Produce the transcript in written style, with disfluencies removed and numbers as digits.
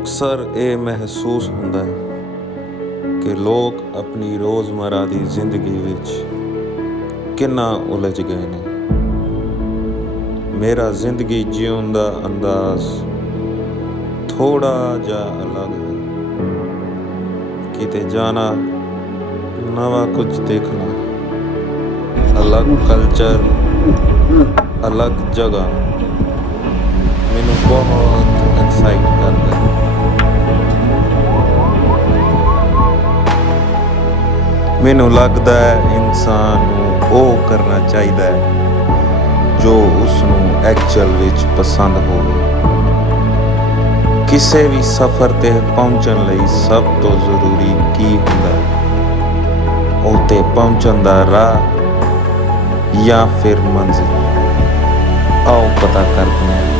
ਅਕਸਰ ਇਹ ਮਹਿਸੂਸ ਹੁੰਦਾ ਹੈ ਕਿ ਲੋਕ ਆਪਣੀ ਰੋਜ਼ਮਰਾ ਦੀ ਜ਼ਿੰਦਗੀ ਵਿੱਚ ਕਿੰਨਾ ਉਲਝ ਗਏ ਨੇ। ਮੇਰਾ ਜ਼ਿੰਦਗੀ ਜਿਉਣ ਦਾ ਅੰਦਾਜ਼ ਥੋੜਾ ਜਿਹਾ ਅਲੱਗ ਹੈ। ਕਿਤੇ ਜਾਣਾ, ਨਵਾਂ ਕੁਝ ਦੇਖਣਾ, ਅਲੱਗ ਕਲਚਰ, ਅਲੱਗ ਜਗ੍ਹਾ ਮੈਨੂੰ ਬਹੁਤ ਐਕਸਾਈਟ ਕਰਦਾ ਹੈ। ਮੈਨੂੰ ਲੱਗਦਾ ਹੈ ਇਨਸਾਨ ਨੂੰ ਉਹ ਕਰਨਾ ਚਾਹੀਦਾ ਹੈ ਜੋ ਉਸ ਨੂੰ ਐਕਚੁਅਲ ਵਿੱਚ ਪਸੰਦ ਹੋਵੇ। ਕਿਸੇ ਵੀ ਸਫ਼ਰ ਤੇ ਪਹੁੰਚਣ ਲਈ ਸਭ ਤੋਂ ਜ਼ਰੂਰੀ ਕੀ ਹੁੰਦਾ ਹੈ? ਉੱਥੇ ਪਹੁੰਚਣ ਦਾ ਰਾਹ ਜਾਂ ਫਿਰ ਮੰਜ਼ਿਲ? ਆਓ ਪਤਾ ਕਰਦੇ ਹਾਂ।